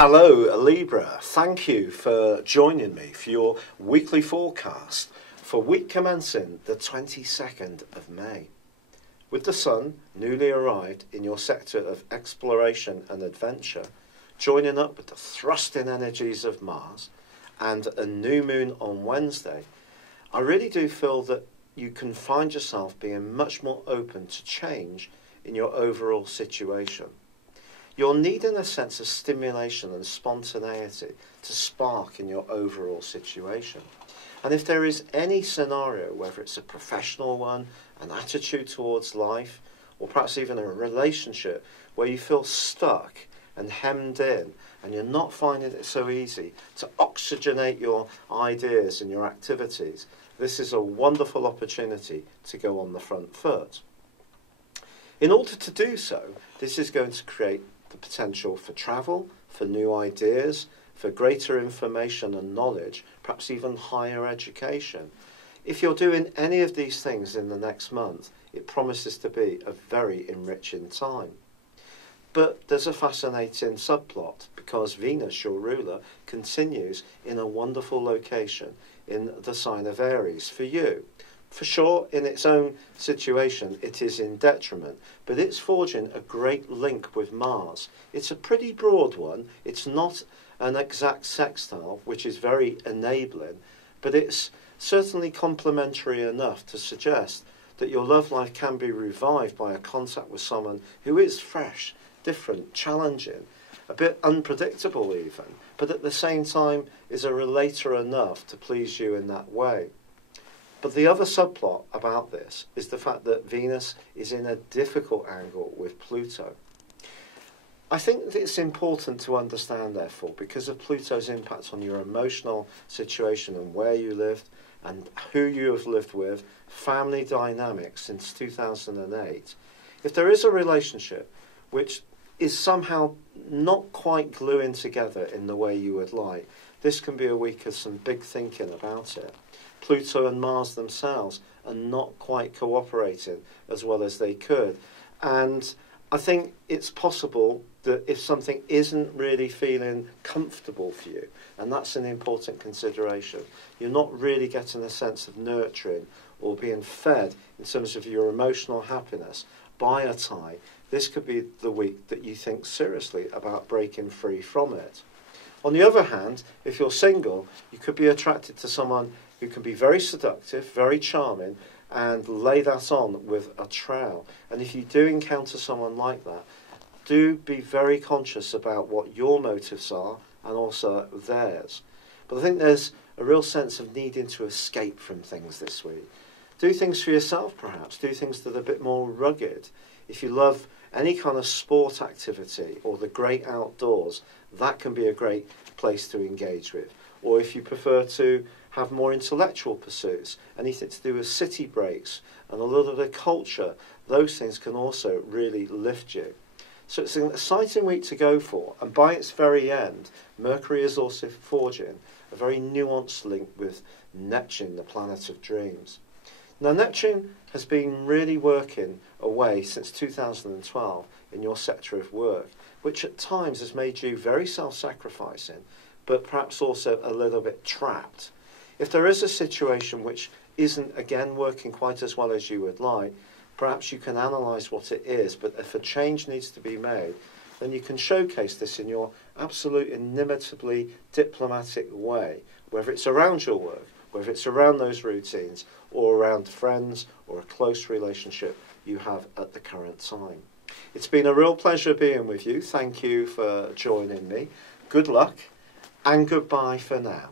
Hello Libra, thank you for joining me for your weekly forecast for week commencing the 22nd of May. With the Sun newly arrived in your sector of exploration and adventure, joining up with the thrusting energies of Mars and a new moon on Wednesday, I really do feel that you can find yourself being much more open to change in your overall situation. You're needing a sense of stimulation and spontaneity to spark in your overall situation. And if there is any scenario, whether it's a professional one, an attitude towards life, or perhaps even a relationship where you feel stuck and hemmed in and you're not finding it so easy to oxygenate your ideas and your activities, this is a wonderful opportunity to go on the front foot. In order to do so, this is going to create the potential for travel, for new ideas, for greater information and knowledge, perhaps even higher education. If you're doing any of these things in the next month, it promises to be a very enriching time. But there's a fascinating subplot because Venus, your ruler, continues in a wonderful location in the sign of Aries for you. For sure, in its own situation, it is in detriment, but it's forging a great link with Mars. It's a pretty broad one. It's not an exact sextile, which is very enabling, but it's certainly complementary enough to suggest that your love life can be revived by a contact with someone who is fresh, different, challenging, a bit unpredictable even, but at the same time is a relator enough to please you in that way. But the other subplot about this is the fact that Venus is in a difficult angle with Pluto. I think that it's important to understand, therefore, because of Pluto's impact on your emotional situation and where you lived and who you have lived with, family dynamics since 2008, if there is a relationship which is somehow not quite gluing together in the way you would like, this can be a week of some big thinking about it. Pluto and Mars themselves are not quite cooperating as well as they could. And I think it's possible that if something isn't really feeling comfortable for you, and that's an important consideration, you're not really getting a sense of nurturing or being fed in terms of your emotional happiness by a tie, this could be the week that you think seriously about breaking free from it. On the other hand, if you're single, you could be attracted to someone who can be very seductive, very charming, and lay that on with a trowel. And if you do encounter someone like that, do be very conscious about what your motives are and also theirs. But I think there's a real sense of needing to escape from things this week. Do things for yourself, perhaps. Do things that are a bit more rugged. If you love any kind of sport activity or the great outdoors, that can be a great place to engage with. Or if you prefer to have more intellectual pursuits, anything to do with city breaks and a little bit of culture, those things can also really lift you. So it's an exciting week to go for, and by its very end, Mercury is also forging a very nuanced link with Neptune, the planet of dreams. Now, Neptune has been really working away since 2012 in your sector of work, which at times has made you very self-sacrificing, but perhaps also a little bit trapped. If there is a situation which isn't, again, working quite as well as you would like, perhaps you can analyse what it is, but if a change needs to be made, then you can showcase this in your absolute inimitably diplomatic way, whether it's around your work, whether it's around those routines, or around friends or a close relationship you have at the current time. It's been a real pleasure being with you. Thank you for joining me. Good luck, and goodbye for now.